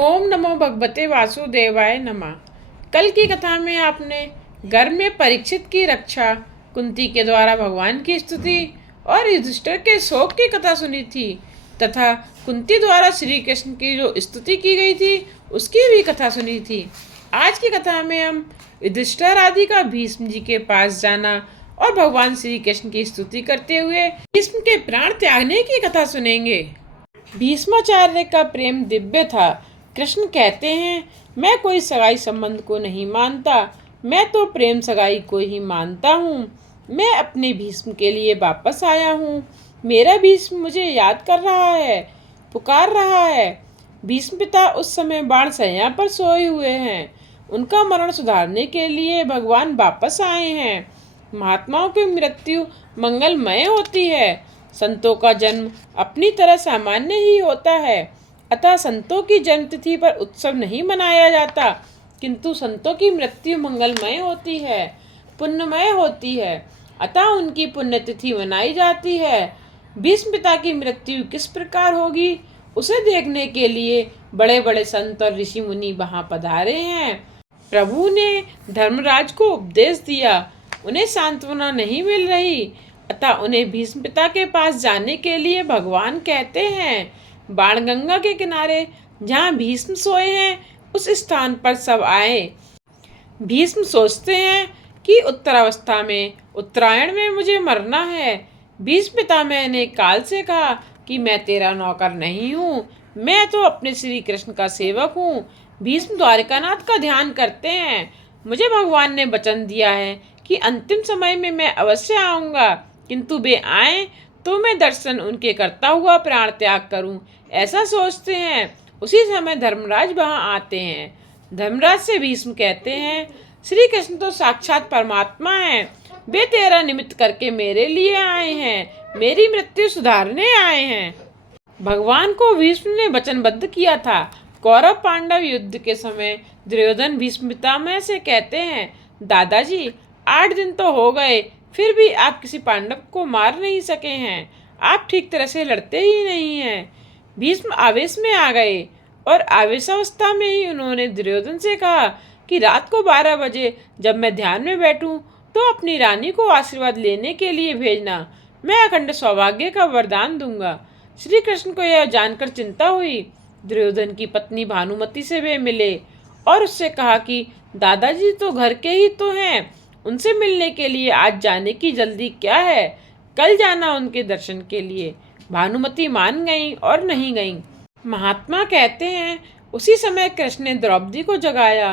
ओम नमो भगवते वासुदेवाय नमः। कल की कथा में आपने घर में परीक्षित की रक्षा, कुंती के द्वारा भगवान की स्तुति और युधिष्ठिर के शोक की कथा सुनी थी तथा कुंती द्वारा श्री कृष्ण की जो स्तुति की गई थी उसकी भी कथा सुनी थी। आज की कथा में हम युधिष्ठिर आदि का भीष्म जी के पास जाना और भगवान श्री कृष्ण की स्तुति करते हुए भीष्म के प्राण त्यागने की कथा सुनेंगे। भीष्माचार्य का प्रेम दिव्य था। कृष्ण कहते हैं, मैं कोई सगाई संबंध को नहीं मानता, मैं तो प्रेम सगाई को ही मानता हूँ। मैं अपने भीष्म के लिए वापस आया हूँ। मेरा भीष्म मुझे याद कर रहा है, पुकार रहा है। भीष्म पिता उस समय बाण शैया पर सोए हुए हैं। उनका मरण सुधारने के लिए भगवान वापस आए हैं। महात्माओं की मृत्यु मंगलमय होती है। संतों का जन्म अपनी तरह सामान्य ही होता है, अतः संतों की जन्मतिथि पर उत्सव नहीं मनाया जाता, किंतु संतों की मृत्यु मंगलमय होती है, पुण्यमय होती है, अतः उनकी पुण्यतिथि मनाई जाती है। भीष्म पिता की मृत्यु किस प्रकार होगी, उसे देखने के लिए बड़े बड़े संत और ऋषि मुनि वहां पधारे हैं। प्रभु ने धर्मराज को उपदेश दिया, उन्हें सांत्वना नहीं मिल रही, अतः उन्हें भीष्म पिता के पास जाने के लिए भगवान कहते हैं। बाणगंगा के किनारे जहाँ भीष्म सोए हैं उस स्थान पर सब आए। भीष्म सोचते हैं कि उत्तरावस्था में उत्तरायण में मुझे मरना है। भीष्म पितामह ने काल से कहा कि मैं तेरा नौकर नहीं हूँ, मैं तो अपने श्री कृष्ण का सेवक हूँ। भीष्म द्वारिकानाथ का ध्यान करते हैं। मुझे भगवान ने वचन दिया है कि अंतिम समय में मैं अवश्य आऊँगा, किंतु वे आए तो मैं दर्शन उनके करता हुआ प्राण त्याग करूं, ऐसा सोचते हैं। उसी समय धर्मराज वहां आते हैं। धर्मराज से भीष्म कहते हैं, श्री कृष्ण तो साक्षात परमात्मा हैं, वे तेरा निमित्त करके मेरे लिए आए हैं, मेरी मृत्यु सुधारने आए हैं। भगवान को भीष्म ने वचनबद्ध किया था। कौरव पांडव युद्ध के समय दुर्योधन भीष्म पितामह से कहते हैं, दादाजी 8 दिन तो हो गए, फिर भी आप किसी पांडव को मार नहीं सके हैं, आप ठीक तरह से लड़ते ही नहीं हैं। भीष्म आवेश में आ गए और आवेशावस्था में ही उन्होंने दुर्योधन से कहा कि रात को 12 बजे जब मैं ध्यान में बैठूं तो अपनी रानी को आशीर्वाद लेने के लिए भेजना, मैं अखंड सौभाग्य का वरदान दूंगा। श्री कृष्ण को यह जानकर चिंता हुई। दुर्योधन की पत्नी भानुमति से वे मिले और उससे कहा कि दादाजी तो घर के ही तो हैं, उनसे मिलने के लिए आज जाने की जल्दी क्या है, कल जाना उनके दर्शन के लिए। भानुमति मान गईं और नहीं गईं। महात्मा कहते हैं, उसी समय कृष्ण ने द्रौपदी को जगाया।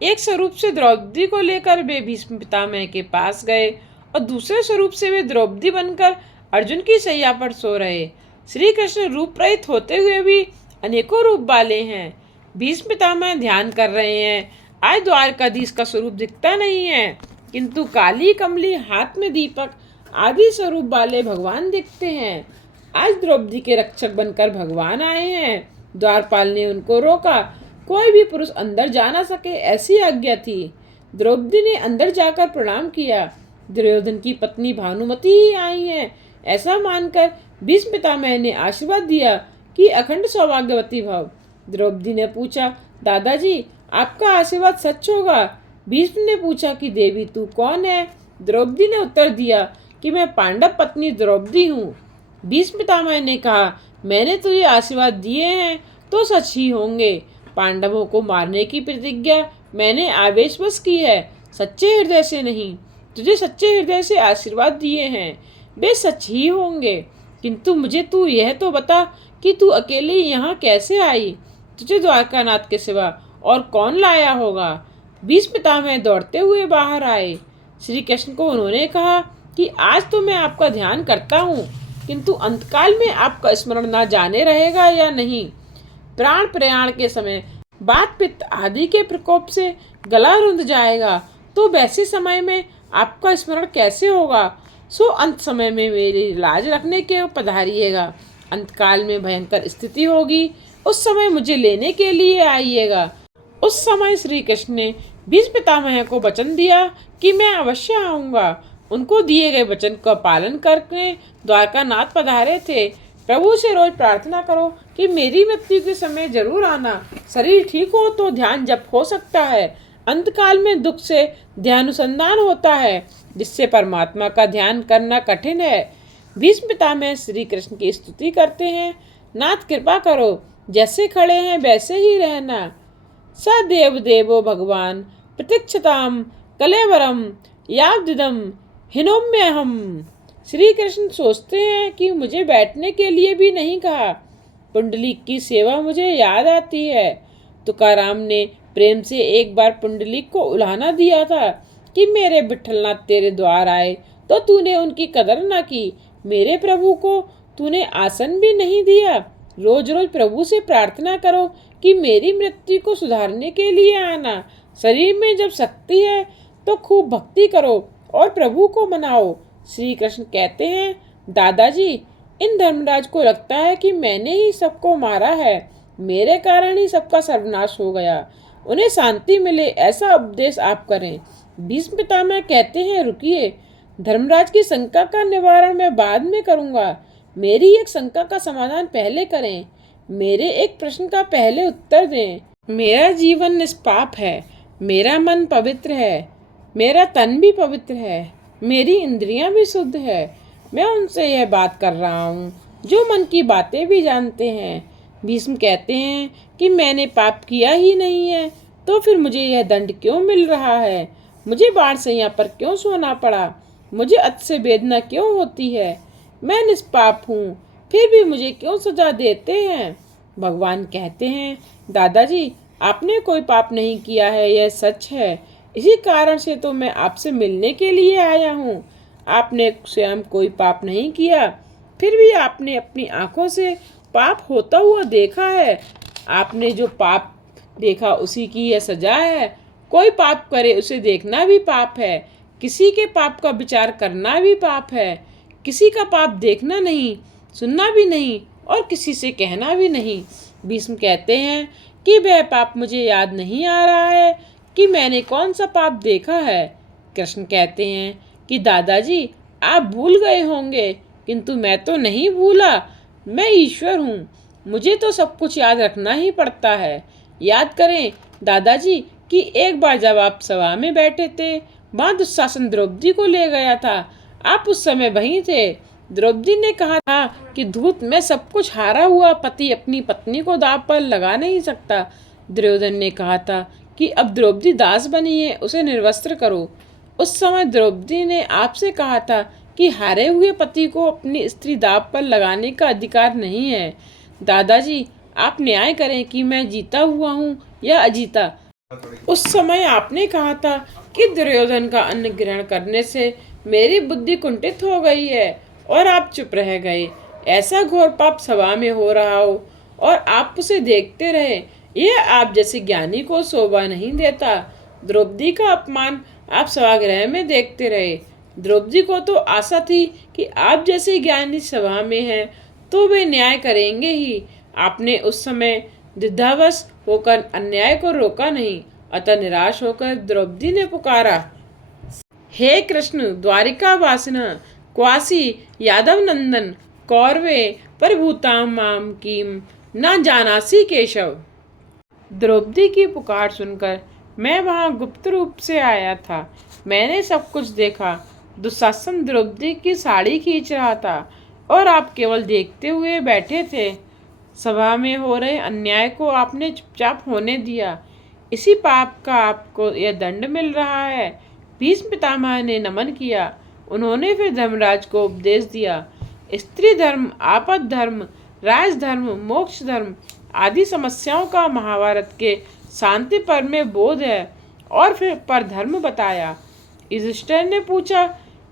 एक स्वरूप से द्रौपदी को लेकर वे भीष्म पितामह के पास गए और दूसरे स्वरूप से वे द्रौपदी बनकर अर्जुन की शैया पर सो रहे। श्री कृष्ण रूप रहित होते हुए भी अनेकों रूप वाले हैं। भीष्म पितामह ध्यान कर रहे हैं। आज द्वारकाधीश का स्वरूप दिखता नहीं है, किंतु काली कमली हाथ में दीपक आदि स्वरूप वाले भगवान दिखते हैं। आज द्रौपदी के रक्षक बनकर भगवान आए हैं। द्वारपाल ने उनको रोका, कोई भी पुरुष अंदर जा न सके ऐसी आज्ञा थी। द्रौपदी ने अंदर जाकर प्रणाम किया। दुर्योधन की पत्नी भानुमति ही आई हैं, ऐसा मानकर भीष्म पितामह ने आशीर्वाद दिया कि अखंड सौभाग्यवती भव। द्रौपदी ने पूछा, दादाजी आपका आशीर्वाद सच होगा? भीष्म ने पूछा कि देवी तू कौन है? द्रौपदी ने उत्तर दिया कि मैं पांडव पत्नी द्रौपदी हूँ। भीष्म पितामह ने कहा, मैंने तुझे आशीर्वाद दिए हैं तो सच ही होंगे। पांडवों को मारने की प्रतिज्ञा मैंने आवेशवश की है, सच्चे हृदय से नहीं। तुझे सच्चे हृदय से आशीर्वाद दिए हैं, वे सच ही होंगे। किंतु मुझे तू यह तो बता कि तू अकेले यहाँ कैसे आई? तुझे द्वारकानाथ के सिवा और कौन लाया होगा? भीष्म पितामह दौड़ते हुए बाहर आए। श्री कृष्ण को उन्होंने कहा कि आज तो मैं आपका ध्यान करता हूँ, किंतु अंतकाल में आपका स्मरण ना जाने रहेगा या नहीं। प्राण प्रयाण के समय बात पित्त आदि के प्रकोप से गला रुंध जाएगा, तो वैसे समय में आपका स्मरण कैसे होगा? सो अंत समय में मेरी लाज रखने के पधारिएगा। अंतकाल में भयंकर स्थिति होगी, उस समय मुझे लेने के लिए आइएगा। उस समय श्री कृष्ण ने भीष्म पितामह को वचन दिया कि मैं अवश्य आऊँगा। उनको दिए गए वचन का पालन करके द्वारकानाथ पधारे थे। प्रभु से रोज प्रार्थना करो कि कि मेरी मृत्यु के समय जरूर आना। शरीर ठीक हो तो ध्यान जप हो सकता है। अंतकाल में दुख से ध्यानुसंधान होता है, जिससे परमात्मा का ध्यान करना कठिन है। भीष्म पितामह श्री कृष्ण की स्तुति करते हैं। नाथ कृपा करो, जैसे खड़े हैं वैसे ही रहना। सदेव देवो भगवान प्रतीक्षताम कलेवरम यावदिदम हिनोम्यहम। श्री कृष्ण सोचते हैं कि मुझे बैठने के लिए भी नहीं कहा। पुंडलीक की सेवा मुझे याद आती है। तुकाराम ने प्रेम से एक बार पुंडलीक को उल्हाना दिया था कि मेरे विठलनाथ तेरे द्वार आए तो तूने उनकी कदर न की। मेरे प्रभु को तूने आसन भी नहीं दिया। रोज रोज प्रभु से प्रार्थना करो कि मेरी मृत्यु को सुधारने के लिए आना। शरीर में जब शक्ति है तो खूब भक्ति करो और प्रभु को मनाओ। श्री कृष्ण कहते हैं, दादाजी, इन धर्मराज को लगता है कि मैंने ही सबको मारा है, मेरे कारण ही सबका सर्वनाश हो गया। उन्हें शांति मिले ऐसा उपदेश आप करें। भीष्म पितामह कहते हैं, रुकिए, धर्मराज की शंका का निवारण मैं बाद में करूंगा। मेरी एक शंका का समाधान पहले करें। मेरे एक प्रश्न का पहले उत्तर दें। मेरा जीवन निष्पाप है, मेरा मन पवित्र है, मेरा तन भी पवित्र है, मेरी इंद्रियां भी शुद्ध है। मैं उनसे यह बात कर रहा हूँ जो मन की बातें भी जानते हैं। भीष्म कहते हैं कि मैंने पाप किया ही नहीं है, तो फिर मुझे यह दंड क्यों मिल रहा है? मुझे बाढ़ सैया पर क्यों सोना पड़ा? मुझे अति से वेदना क्यों होती है? मैं निष्पाप हूँ, फिर भी मुझे क्यों सजा देते हैं? भगवान कहते हैं, दादाजी, आपने कोई पाप नहीं किया है, यह सच है। इसी कारण से तो मैं आपसे मिलने के लिए आया हूँ। आपने स्वयं कोई पाप नहीं किया, फिर भी आपने अपनी आंखों से पाप होता हुआ देखा है। आपने जो पाप देखा उसी की यह सजा है। कोई पाप करे उसे देखना भी पाप है, किसी के पाप का विचार करना भी पाप है। किसी का पाप देखना नहीं, सुनना भी नहीं और किसी से कहना भी नहीं। भीष्म कहते हैं कि वह पाप मुझे याद नहीं आ रहा है कि मैंने कौन सा पाप देखा है। कृष्ण कहते हैं कि दादाजी, आप भूल गए होंगे, किंतु मैं तो नहीं भूला। मैं ईश्वर हूँ, मुझे तो सब कुछ याद रखना ही पड़ता है। याद करें दादाजी कि एक बार जब आप सभा में बैठे थे, वहाँ दुशासन द्रौपदी को ले गया था। आप उस समय वहीं थे। द्रौपदी ने कहा था कि धूत में सब कुछ हारा हुआ पति अपनी पत्नी को दांव पर लगा नहीं सकता। दुर्योधन ने कहा था कि अब द्रौपदी दास बनी है, उसे निर्वस्त्र करो। उस समय द्रौपदी ने आपसे कहा था कि हारे हुए पति को अपनी स्त्री दांव पर लगाने का अधिकार नहीं है। दादाजी, आप न्याय करें कि मैं जीता हुआ हूँ या अजीता। उस समय आपने कहा था कि दुर्योधन का अन्न ग्रहण करने से मेरी बुद्धि कुंठित हो गई है और आप चुप रह गए। ऐसा घोर पाप सभा में हो रहा हो और आप उसे देखते रहे, यह आप जैसे ज्ञानी को शोभा नहीं देता। द्रौपदी का अपमान आप सभागृह में देखते रहे। द्रौपदी को तो आशा थी कि आप जैसे ज्ञानी सभा में हैं तो वे न्याय करेंगे ही। आपने उस समय द्विधावश होकर अन्याय को रोका नहीं, अतः निराश होकर द्रौपदी ने पुकारा, हे कृष्ण द्वारिका वासिन क्वासी यादव नंदन कौरवे परिभूताम माम कीम न जानासी केशव। द्रौपदी की पुकार सुनकर मैं वहां गुप्त रूप से आया था। मैंने सब कुछ देखा। दुशासन द्रौपदी की साड़ी खींच रहा था और आप केवल देखते हुए बैठे थे। सभा में हो रहे अन्याय को आपने चुपचाप होने दिया। इसी पाप का आपको यह दंड मिल रहा है। भीष्म पितामह ने नमन किया। उन्होंने फिर धर्मराज को उपदेश दिया। स्त्री धर्म, आपद धर्म, राजधर्म, मोक्ष धर्म आदि समस्याओं का महाभारत के शांति पर्व में बोध है। और फिर पर धर्म बताया। युधिष्ठिर ने पूछा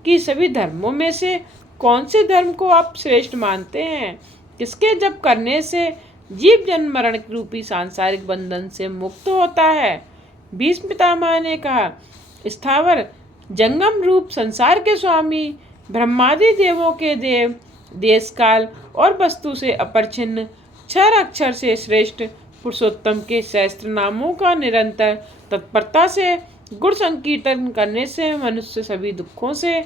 कि सभी धर्मों में से कौन से धर्म को आप श्रेष्ठ मानते हैं? किसके जप करने से जीव जन्म मरण रूपी सांसारिक बंधन से मुक्त होता है? भीष्म पितामह ने कहा, स्थावर जंगम रूप संसार के स्वामी, ब्रह्मादि देवों के देव, देश काल और वस्तु से अपरिछिन्न, क्षर अक्षर से श्रेष्ठ पुरुषोत्तम के सहस्त्र नामों का निरंतर तत्परता से गुण संकीर्तन करने से मनुष्य सभी दुखों से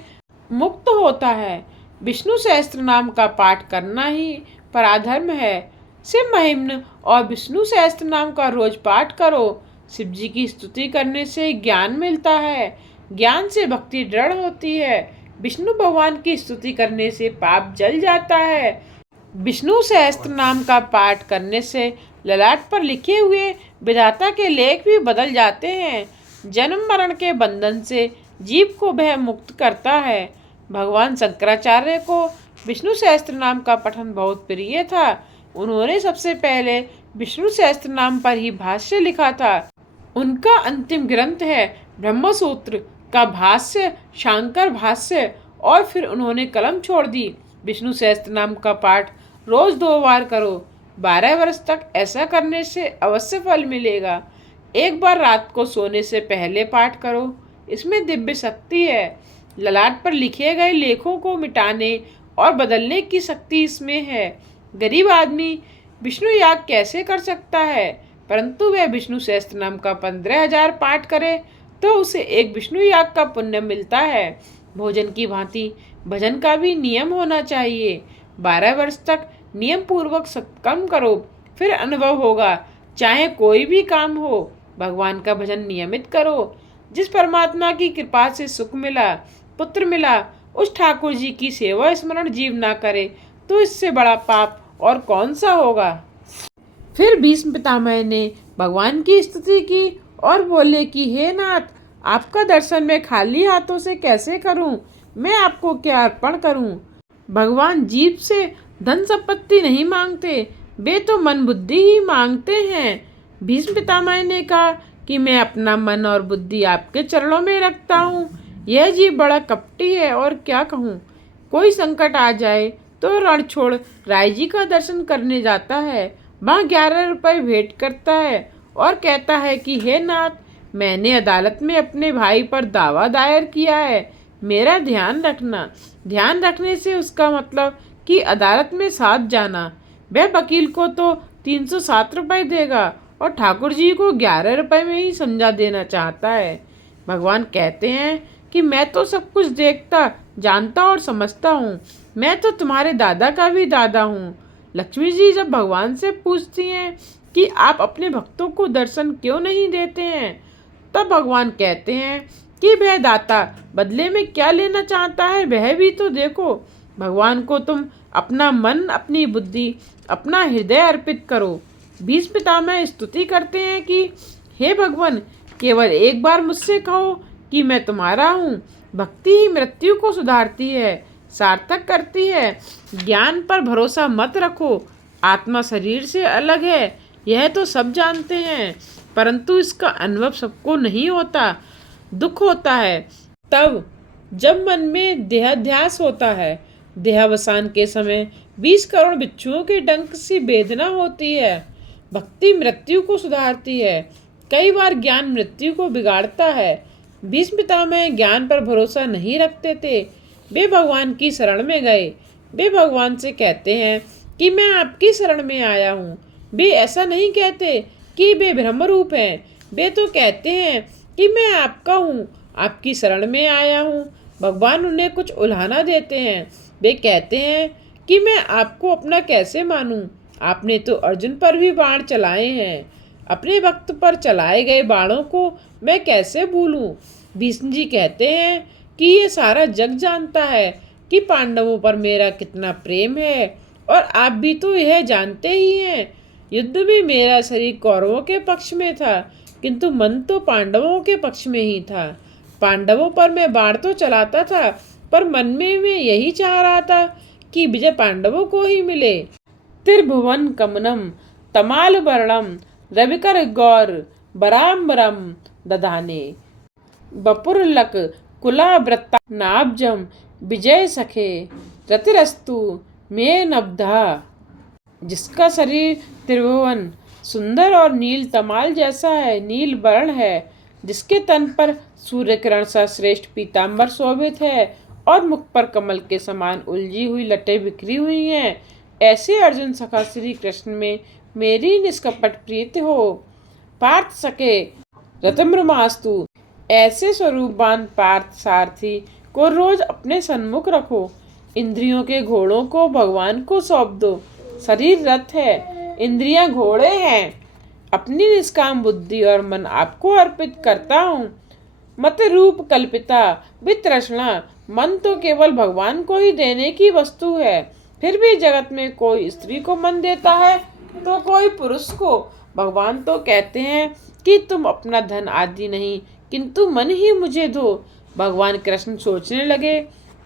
मुक्त होता है। विष्णु सहस्त्र नाम का पाठ करना ही पराधर्म है। शिव महिम्न और विष्णु सहस्त्र नाम का रोज पाठ करो। शिव जी की स्तुति करने से ज्ञान मिलता है, ज्ञान से भक्ति दृढ़ होती है। विष्णु भगवान की स्तुति करने से पाप जल जाता है। विष्णु सहस्त्र नाम का पाठ करने से ललाट पर लिखे हुए विधाता के लेख भी बदल जाते हैं। जन्म मरण के बंधन से जीव को वह मुक्त करता है। भगवान शंकराचार्य को विष्णु सहस्त्र नाम का पठन बहुत प्रिय था। उन्होंने सबसे पहले विष्णु सहस्त्र नाम पर ही भाष्य लिखा था। उनका अंतिम ग्रंथ है ब्रह्मसूत्र का भाष्य, शांकर भाष्य, और फिर उन्होंने कलम छोड़ दी। विष्णु सहस्त्र नाम का पाठ रोज 2 बार करो। 12 वर्ष तक ऐसा करने से अवश्य फल मिलेगा। एक बार रात को सोने से पहले पाठ करो, इसमें दिव्य शक्ति है। ललाट पर लिखे गए लेखों को मिटाने और बदलने की शक्ति इसमें है। गरीब आदमी विष्णु याग कैसे कर सकता है, परंतु वह विष्णु सहस्त्र नाम का 15,000 पाठ करे तो उसे एक विष्णु याग का पुण्य मिलता है। भोजन की भांति भजन का भी नियम होना चाहिए। 12 वर्ष तक नियम पूर्वक सत्कर्म करो, फिर अनुभव होगा। चाहे कोई भी काम हो, भगवान का भजन नियमित करो। जिस परमात्मा की कृपा से सुख मिला, पुत्र मिला, उस ठाकुर जी की सेवा स्मरण जीव ना करे तो इससे बड़ा पाप और कौन सा होगा। फिर भीष्म पितामह ने भगवान की स्तुति की और बोले कि हे नाथ, आपका दर्शन मैं खाली हाथों से कैसे करूं? मैं आपको क्या अर्पण करूं? भगवान जीव से धन संपत्ति नहीं मांगते, वे तो मन बुद्धि ही मांगते हैं। भीष्म पितामह ने कहा कि मैं अपना मन और बुद्धि आपके चरणों में रखता हूँ। यह जीव बड़ा कपटी है और क्या कहूँ। कोई संकट आ जाए तो रण छोड़ राय जी का दर्शन करने जाता है। वहाँ 11 रुपये भेंट करता है और कहता है कि हे नाथ, मैंने अदालत में अपने भाई पर दावा दायर किया है, मेरा ध्यान रखना। ध्यान रखने से उसका मतलब कि अदालत में साथ जाना। वह वकील को तो 307 रुपये देगा और ठाकुर जी को 11 रुपये में ही समझा देना चाहता है। भगवान कहते हैं कि मैं तो सब कुछ देखता, जानता और समझता हूँ। मैं तो तुम्हारे दादा का भी दादा हूँ। लक्ष्मी जी जब भगवान से पूछती हैं कि आप अपने भक्तों को दर्शन क्यों नहीं देते हैं, तब भगवान कहते हैं कि वह दाता बदले में क्या लेना चाहता है वह भी तो देखो। भगवान को तुम अपना मन, अपनी बुद्धि, अपना हृदय अर्पित करो। भीष्म पितामह स्तुति करते हैं कि हे भगवान, केवल एक बार मुझसे कहो कि मैं तुम्हारा हूँ। भक्ति ही मृत्यु को सुधारती है, सार्थक करती है। ज्ञान पर भरोसा मत रखो। आत्मा शरीर से अलग है, यह तो सब जानते हैं, परंतु इसका अनुभव सबको नहीं होता। दुख होता है तब जब मन में देहाध्यास होता है। देहावसान के समय 20 करोड़ बिच्छुओं के डंक सी वेदना होती है। भक्ति मृत्यु को सुधारती है। कई बार ज्ञान मृत्यु को बिगाड़ता है। भीष्म पितामह ज्ञान पर भरोसा नहीं रखते थे। वे भगवान की शरण में गए। वे भगवान से कहते हैं कि मैं आपकी शरण में आया हूँ। वे ऐसा नहीं कहते कि वे ब्रह्म रूप हैं। वे तो कहते हैं कि मैं आपका हूँ, आपकी शरण में आया हूँ। भगवान उन्हें कुछ उल्हाना देते हैं। वे कहते हैं कि मैं आपको अपना कैसे मानूं? आपने तो अर्जुन पर भी बाण चलाए हैं। अपने भक्त पर चलाए गए बाणों को मैं कैसे भूलूं? भीष्म जी कहते हैं कि ये सारा जग जानता है कि पांडवों पर मेरा कितना प्रेम है, और आप भी तो यह जानते ही हैं। युद्ध में मेरा शरीर कौरवों के पक्ष में था, किंतु मन तो पांडवों के पक्ष में ही था। पांडवों पर मैं बाण तो चलाता था, पर मन में मैं यही चाह रहा था कि विजय पांडवों को ही मिले। त्रिभुवन कमनम तमाल वर्णम रविकर गौर बराम्बरम दधाने बपुरलक कुलाव्रता नाब्जम विजय सखे रतिरस्तु में नब्धा। जिसका शरीर त्रिभुवन सुंदर और नील तमाल जैसा है, नील वर्ण है, जिसके तन पर सूर्य किरण सा श्रेष्ठ पीताम्बर शोभित है और मुख पर कमल के समान उलझी हुई लटें बिखरी हुई हैं, ऐसे अर्जुन सखा श्री कृष्ण में मेरी निष्कपट प्रीति हो। पार्थ सके रतम्रमास्तु। ऐसे स्वरूपवान पार्थ सारथी को रोज अपने सन्मुख रखो। इंद्रियों के घोड़ों को भगवान को सौंप दो। शरीर रथ है, इंद्रियां घोड़े हैं। अपनी निष्काम बुद्धि और मन आपको अर्पित करता हूँ। मत रूप कल्पिता वितृष्णा, मन तो केवल भगवान को ही देने की वस्तु है। फिर भी जगत में कोई स्त्री को मन देता है तो कोई पुरुष को। भगवान तो कहते हैं कि तुम अपना धन आदि नहीं किंतु मन ही मुझे दो। भगवान कृष्ण सोचने लगे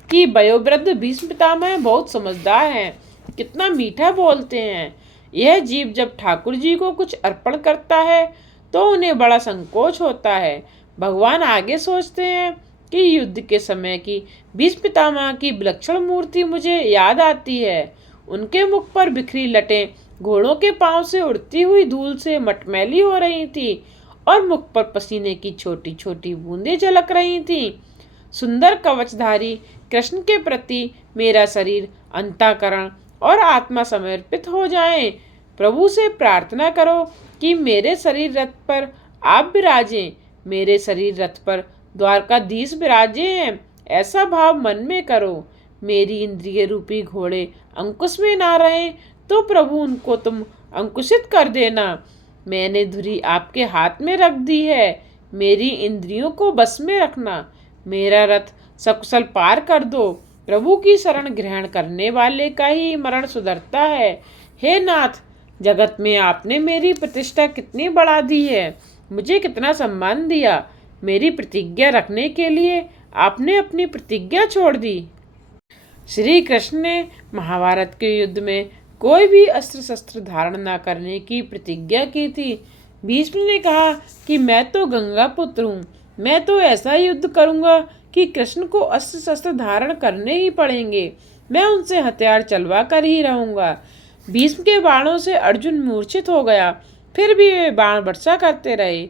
कि वयोवृद्ध भीष्म पितामह बहुत समझदार हैं, कितना मीठा बोलते हैं। यह जीव जब ठाकुर जी को कुछ अर्पण करता है तो उन्हें बड़ा संकोच होता है। भगवान आगे सोचते हैं कि युद्ध के समय की भीष्म पितामह की विलक्षण मूर्ति मुझे याद आती है। उनके मुख पर बिखरी लटें घोड़ों के पांव से उड़ती हुई धूल से मटमैली हो रही थी और मुख पर पसीने की छोटी छोटी बूंदें झलक रही थीं। सुंदर कवचधारी कृष्ण के प्रति मेरा शरीर, अंतःकरण और आत्मा समर्पित हो जाएं। प्रभु से प्रार्थना करो कि मेरे शरीर रथ पर आप विराजें, मेरे शरीर रथ पर द्वारकाधीश विराजे हैं, ऐसा भाव मन में करो। मेरी इंद्रिय रूपी घोड़े अंकुश में ना रहे तो प्रभु उनको तुम अंकुशित कर देना। मैंने धुरी आपके हाथ में रख दी है, मेरी इंद्रियों को बस में रखना। मेरा रथ सकुशल पार कर दो। प्रभु की शरण ग्रहण करने वाले का ही मरण सुधरता है। हे नाथ, जगत में आपने मेरी प्रतिष्ठा कितनी बढ़ा दी है, मुझे कितना सम्मान दिया। मेरी प्रतिज्ञा रखने के लिए आपने अपनी प्रतिज्ञा छोड़ दी। श्री कृष्ण ने महाभारत के युद्ध में कोई भी अस्त्र शस्त्र धारण न करने की प्रतिज्ञा की थी। भीष्म ने कहा कि मैं तो गंगा पुत्र हूँ, मैं तो ऐसा युद्ध करूँगा कि कृष्ण को अस्त्र शस्त्र धारण करने ही पड़ेंगे। मैं उनसे हथियार चलवा कर ही रहूँगा। भीष्म के बाणों से अर्जुन मूर्छित हो गया, फिर भी वे बाण वर्षा करते रहे।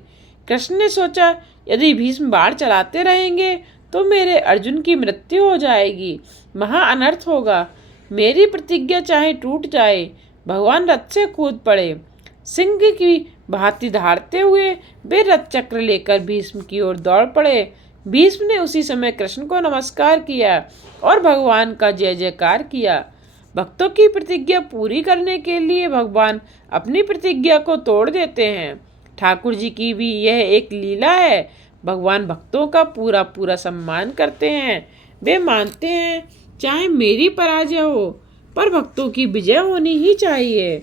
कृष्ण ने सोचा, यदि भीष्म बाण चलाते रहेंगे तो मेरे अर्जुन की मृत्यु हो जाएगी, महा अनर्थ होगा। मेरी प्रतिज्ञा चाहे टूट जाए। भगवान रथ से कूद पड़े। सिंह की भांति दहाड़ते हुए वे रथ चक्र लेकर भीष्म की ओर दौड़ पड़े। भीष्म ने उसी समय कृष्ण को नमस्कार किया और भगवान का जय जयकार किया। भक्तों की प्रतिज्ञा पूरी करने के लिए भगवान अपनी प्रतिज्ञा को तोड़ देते हैं। ठाकुर जी की भी यह एक लीला है। भगवान भक्तों का पूरा पूरा सम्मान करते हैं। वे मानते हैं चाहे मेरी पराजय हो पर भक्तों की विजय होनी ही चाहिए।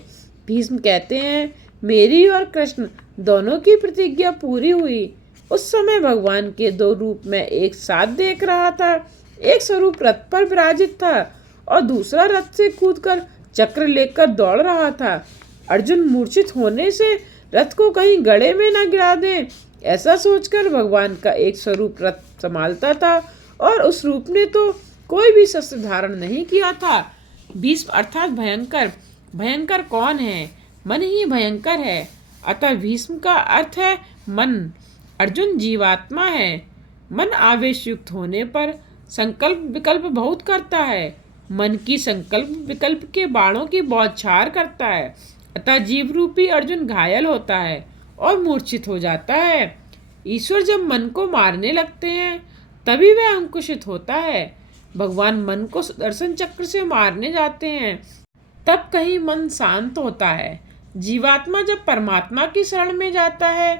भीष्म कहते हैं, मेरी और कृष्ण दोनों की प्रतिज्ञा पूरी हुई। उस समय भगवान के दो रूप मैं एक साथ देख रहा था। एक स्वरूप रथ पर विराजित था और दूसरा रथ से कूदकर चक्र लेकर दौड़ रहा था। अर्जुन मूर्छित होने से रथ को कहीं गड़े में न गिरा दें, ऐसा सोचकर भगवान का एक स्वरूप रथ संभालता था और उस रूप ने तो कोई भी शस्त्र धारण नहीं किया था। भीष्म अर्थात भयंकर। भयंकर कौन है? मन ही भयंकर है। अतः भीष्म का अर्थ है मन। अर्जुन जीवात्मा है। मन आवेश युक्त होने पर संकल्प विकल्प बहुत करता है। मन की संकल्प विकल्प के बाणों की बौछार करता है। अतः जीव रूपी अर्जुन घायल होता है और मूर्छित हो जाता है। ईश्वर जब मन को मारने लगते हैं तभी वह अंकुशित होता है। भगवान मन को सुदर्शन चक्र से मारने जाते हैं तब कहीं मन शांत होता है। जीवात्मा जब परमात्मा की शरण में जाता है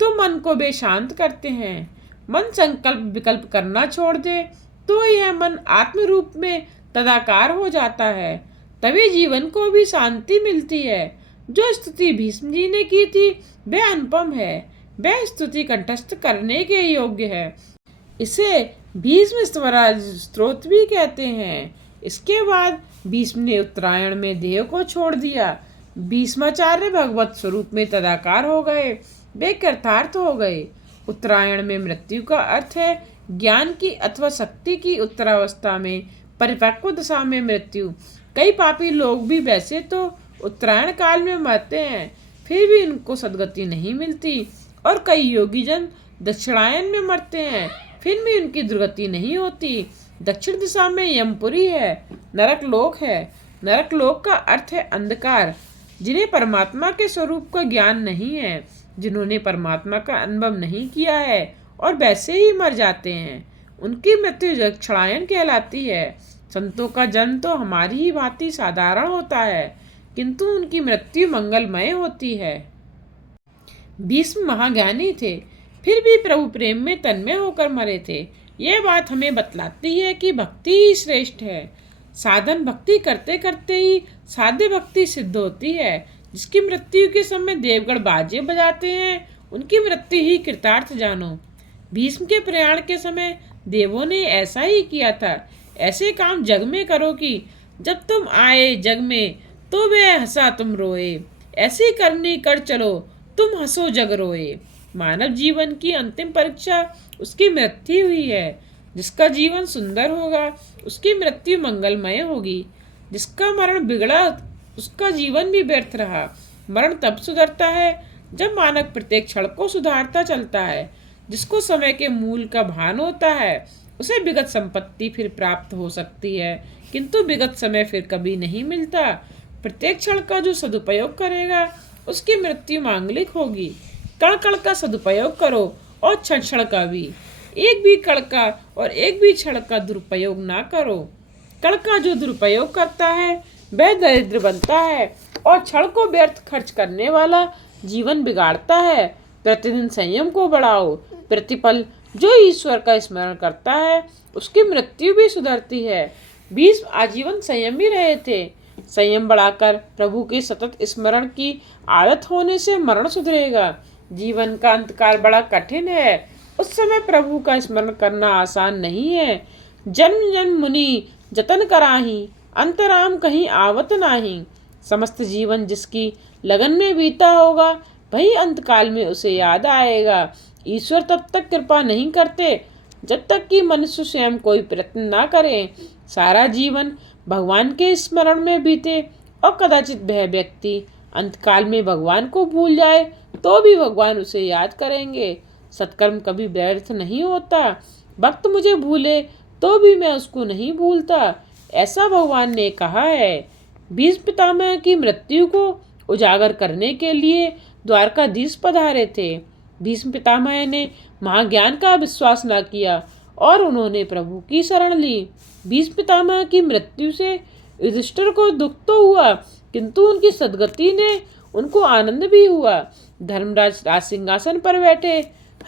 तो मन को वे शांत करते हैं। मन संकल्प विकल्प करना छोड़ दे तो यह मन आत्म रूप में तदाकार हो जाता है। तभी जीवन को भी शांति मिलती है। जो स्तुति भीष्म जी ने की थी वह अनुपम है। वह स्तुति कंठस्थ करने के योग्य है। इसे भीष्म स्वराज स्तोत्र भी कहते हैं। इसके बाद भीष्म ने उत्तरायण में देह को छोड़ दिया। भीष्माचार्य भगवत स्वरूप में तदाकार हो गए। वे कृतार्थ हो गए। उत्तरायण में मृत्यु का अर्थ है ज्ञान की अथवा शक्ति की उत्तरावस्था में परिपक्व दशा में मृत्यु। कई पापी लोग भी वैसे तो उत्तरायण काल में मरते हैं, फिर भी उनको सद्गति नहीं मिलती। और कई योगी जन दक्षिणायन में मरते हैं, फिर भी उनकी दुर्गति नहीं होती। दक्षिण दिशा में यमपुरी है, नरक लोक है। नरक लोक का अर्थ है अंधकार। जिन्हें परमात्मा के स्वरूप का ज्ञान नहीं है, जिन्होंने परमात्मा का अनुभव नहीं किया है और वैसे ही मर जाते हैं, उनकी मृत्यु दक्षिणायन कहलाती है। संतों का जन्म तो हमारी ही भांति साधारण होता है। किंतु उनकी मृत्यु मंगलमय होती है। भीष्म महाज्ञानी थे, फिर भी प्रभु प्रेम में तन्मय होकर मरे थे। यह बात हमें बतलाती है कि भक्ति ही श्रेष्ठ है। साधन भक्ति करते करते ही साध्य भक्ति सिद्ध होती है। जिसकी मृत्यु के समय देवगण बाजे बजाते हैं, उनकी मृत्यु ही कृतार्थ जानो। भीष्म के प्रयाण के समय देवों ने ऐसा ही किया था। ऐसे काम जग में करो कि जब तुम आए जग में तो वह हंसा तुम रोए। ऐसी करनी कर चलो तुम हंसो जग रोए। मानव जीवन की अंतिम परीक्षा उसकी मृत्यु हुई है। जिसका जीवन सुंदर होगा उसकी मृत्यु मंगलमय होगी। जिसका मरण बिगड़ा उसका जीवन भी व्यर्थ रहा। मरण तब सुधरता है जब मानव प्रत्येक क्षण को सुधारता चलता है। जिसको समय के मूल का भान होता है उसे विगत संपत्ति फिर प्राप्त हो सकती है, किंतु विगत समय फिर कभी नहीं मिलता। प्रत्येक क्षण का जो सदुपयोग करेगा उसकी मृत्यु मांगलिक होगी। कण कण का सदुपयोग करो और क्षण क्षण का भी। एक भी कण का और एक भी क्षण का दुरुपयोग ना करो। कण का जो दुरुपयोग करता है वह दरिद्र बनता है और क्षण को व्यर्थ खर्च करने वाला जीवन बिगाड़ता है। प्रतिदिन संयम को बढ़ाओ। प्रतिपल जो ईश्वर का स्मरण करता है उसकी मृत्यु भी सुधरती है। भीष्म आजीवन संयमी रहे थे। संयम बढ़ाकर प्रभु के सतत स्मरण की आदत होने से मरण सुधरेगा। जीवन का अंतकाल बड़ा कठिन है। उस समय प्रभु का स्मरण करना आसान नहीं है। जन्म जन्म मुनि जतन कराही, अंतराम कहीं आवत नाही। समस्त जीवन जिसकी लगन में बीता होगा वही अंतकाल में उसे याद आएगा। ईश्वर तब तक कृपा नहीं करते जब तक कि मनुष्य स्वयं कोई प्रयत्न ना करे। सारा जीवन भगवान के स्मरण में बीते और कदाचित वह व्यक्ति अंतकाल में भगवान को भूल जाए तो भी भगवान उसे याद करेंगे। सत्कर्म कभी व्यर्थ नहीं होता। भक्त मुझे भूले तो भी मैं उसको नहीं भूलता, ऐसा भगवान ने कहा है। भीष्म पितामह की मृत्यु को उजागर करने के लिए द्वारकाधीश पधारे थे। भीष्म पितामह ने महाज्ञान का विश्वास न किया और उन्होंने प्रभु की शरण ली। भीष्म पितामह की मृत्यु से युधिष्ठिर को दुख तो हुआ, किंतु उनकी सद्गति ने उनको आनंद भी हुआ। धर्मराज राज सिंहासन पर बैठे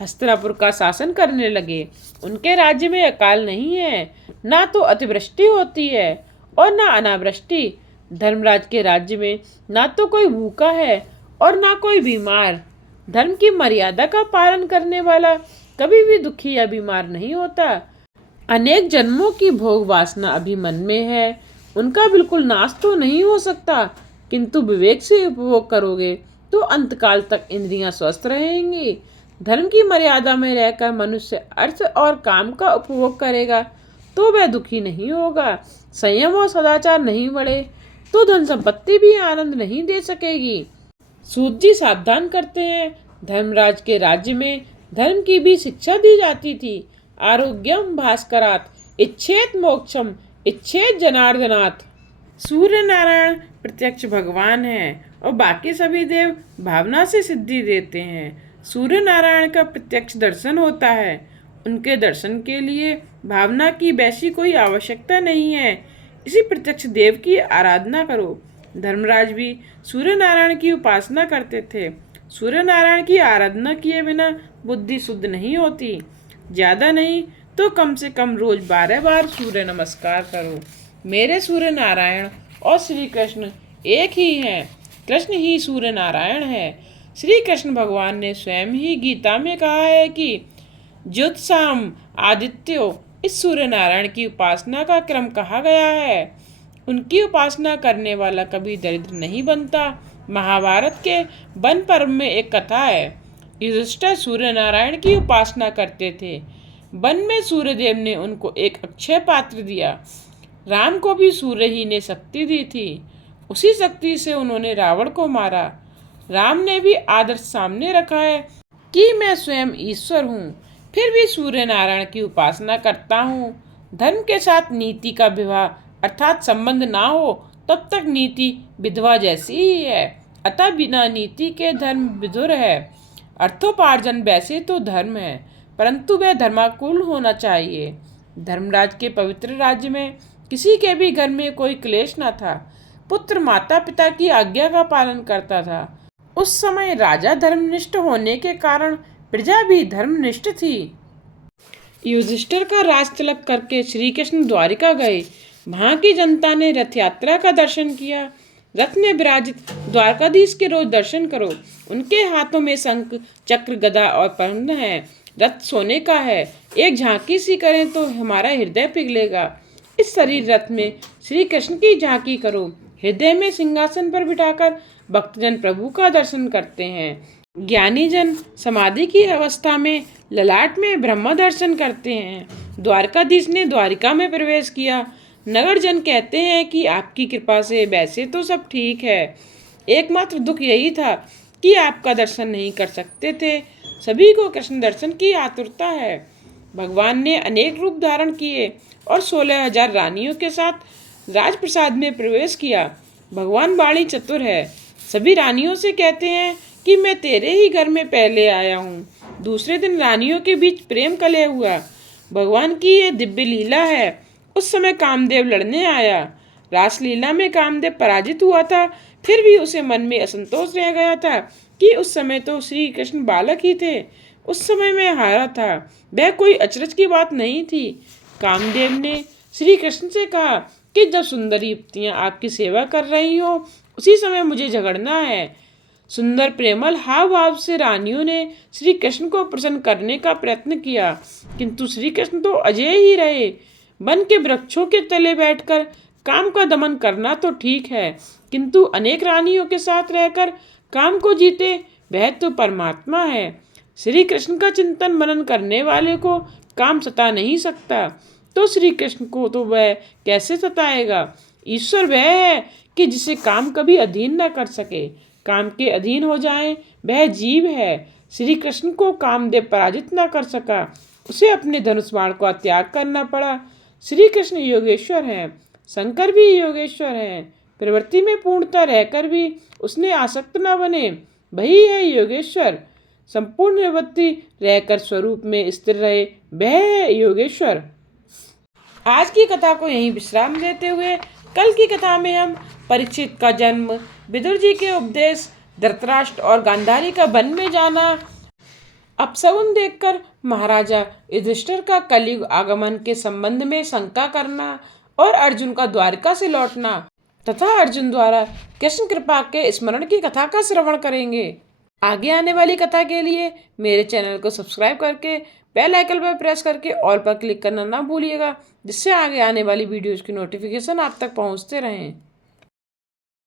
हस्तिनापुर का शासन करने लगे। उनके राज्य में अकाल नहीं है, ना तो अतिवृष्टि होती है और ना अनावृष्टि। धर्मराज के राज्य में ना तो कोई भूखा है और ना कोई बीमार। धर्म की मर्यादा का पालन करने वाला कभी भी दुखी या बीमार नहीं होता। अनेक जन्मों की भोग वासना अभी मन में है, उनका बिल्कुल नाश तो नहीं हो सकता, किंतु विवेक से उपभोग करोगे तो अंतकाल तक इंद्रियां स्वस्थ रहेंगी। धर्म की मर्यादा में रहकर मनुष्य अर्थ और काम का उपभोग करेगा तो वह दुखी नहीं होगा। संयम और सदाचार नहीं बढ़े तो धन संपत्ति भी आनंद नहीं दे सकेगी। सूत जी सावधान करते हैं, धर्मराज के राज्य में धर्म की भी शिक्षा दी जाती थी। आरोग्यम भास्करात इच्छेत मोक्षम इच्छेत जनार्दनाथ। सूर्य नारायण प्रत्यक्ष भगवान है और बाकी सभी देव भावना से सिद्धि देते हैं। सूर्य नारायण का प्रत्यक्ष दर्शन होता है। उनके दर्शन के लिए भावना की वैसी कोई आवश्यकता नहीं है। इसी प्रत्यक्ष देव की आराधना करो। धर्मराज भी सूर्य नारायण की उपासना करते थे। सूर्य नारायण की आराधना किए बिना बुद्धि शुद्ध नहीं होती। ज्यादा नहीं तो कम से कम रोज 12 बार सूर्य नमस्कार करो। मेरे सूर्य नारायण और श्री कृष्ण एक ही हैं। कृष्ण ही सूर्य नारायण है। श्री कृष्ण भगवान ने स्वयं ही गीता में कहा है कि ज्योतिषाम आदित्यो, इस सूर्य नारायण की उपासना का क्रम कहा गया है। उनकी उपासना करने वाला कभी दरिद्र नहीं बनता। महाभारत के वन पर्व में एक कथा है। युधिष्ठिर सूर्य नारायण की उपासना करते थे। वन में सूर्यदेव ने उनको एक अक्षय पात्र दिया। राम को भी सूर्य ही ने शक्ति दी थी। उसी शक्ति से उन्होंने रावण को मारा। राम ने भी आदर्श सामने रखा है कि मैं स्वयं ईश्वर हूँ, फिर भी सूर्य नारायण की उपासना करता हूँ। धर्म के साथ नीति का विवाह अर्थात संबंध ना हो तब तक नीति विधवा जैसी ही है। अतः बिना नीति के धर्म विधुर है। अर्थोपार्जन वैसे तो धर्म है, परंतु वह धर्माकुल होना चाहिए। धर्मराज के पवित्र राज्य में किसी के भी घर में कोई क्लेश न था। पुत्र माता पिता की आज्ञा का पालन करता था। उस समय राजा धर्मनिष्ठ होने के कारण प्रजा भी धर्मनिष्ठ थी। युधिष्ठिर का राज तिलक करके श्री कृष्ण द्वारिका गए। वहां की जनता ने रथ यात्रा का दर्शन किया। रथ में विराजित द्वारकाधीश के रोज दर्शन करो। उनके हाथों में शंख चक्र गदा और पद्म है। रथ सोने का है। एक झांकी सी करें तो हमारा हृदय पिघलेगा। इस शरीर रथ में श्री कृष्ण की झांकी करो। हृदय में सिंहासन पर बिठाकर भक्तजन प्रभु का दर्शन करते हैं। ज्ञानी जन समाधि की अवस्था में ललाट में ब्रह्म दर्शन करते हैं। द्वारकाधीश ने द्वारिका में प्रवेश किया। नगर जन कहते हैं कि आपकी कृपा से वैसे तो सब ठीक है, एकमात्र दुख यही था कि आपका दर्शन नहीं कर सकते थे। सभी को कृष्ण दर्शन की आतुरता है। भगवान ने अनेक रूप धारण किए और 16,000 रानियों के साथ राजप्रसाद में प्रवेश किया। भगवान वाणी चतुर है। सभी रानियों से कहते हैं कि मैं तेरे ही घर में पहले आया हूँ। दूसरे दिन रानियों के बीच प्रेम कलह हुआ। भगवान की ये दिव्य लीला है। उस समय कामदेव लड़ने आया। रासलीला में कामदेव पराजित हुआ था, फिर भी उसे मन में असंतोष रह गया था कि उस समय तो श्री कृष्ण बालक ही थे। उस समय मैं हारा था। वह कोई अचरज की बात नहीं थी। कामदेव ने श्री कृष्ण से कहा कि जब सुंदर युवतियां आपकी सेवा कर रही हो उसी समय मुझे झगड़ना है। सुंदर प्रेमल हाव भाव से रानियों ने श्री कृष्ण को प्रसन्न करने का प्रयत्न किया, किंतु श्री कृष्ण तो अजय ही रहे। वन के वृक्षों के तले बैठकर काम का दमन करना तो ठीक है, किंतु अनेक रानियों के साथ रहकर काम को जीते वह तो परमात्मा है। श्री कृष्ण का चिंतन मनन करने वाले को काम सता नहीं सकता, तो श्री कृष्ण को तो वह कैसे सताएगा। ईश्वर वह है कि जिसे काम कभी अधीन न कर सके। काम के अधीन हो जाए वह जीव है। श्री कृष्ण को कामदेव पराजित न कर सका, उसे अपने धनुष बाण का त्याग करना पड़ा। श्री कृष्ण योगेश्वर हैं, शंकर भी योगेश्वर हैं। प्रवृत्ति में पूर्णता रहकर भी उसने आसक्त न बने, वही है योगेश्वर। संपूर्ण निवृत्ति रहकर स्वरूप में स्थिर रहे, वह है योगेश्वर। आज की कथा को यहीं विश्राम देते हुए कल की कथा में हम परीक्षित का जन्म, विदुर जी के उपदेश, धृतराष्ट्र और गांधारी का वन में जाना, अपशगुन देखकर महाराजा युधिष्ठिर का कलयुग आगमन के संबंध में शंका करना और अर्जुन का द्वारिका से लौटना तथा अर्जुन द्वारा कृष्ण कृपा के स्मरण की कथा का श्रवण करेंगे। आगे आने वाली कथा के लिए मेरे चैनल को सब्सक्राइब करके बेल आइकन पर प्रेस करके ऑल पर क्लिक करना ना भूलिएगा, जिससे आगे आने वाली वीडियोज की नोटिफिकेशन आप तक पहुंचते रहें।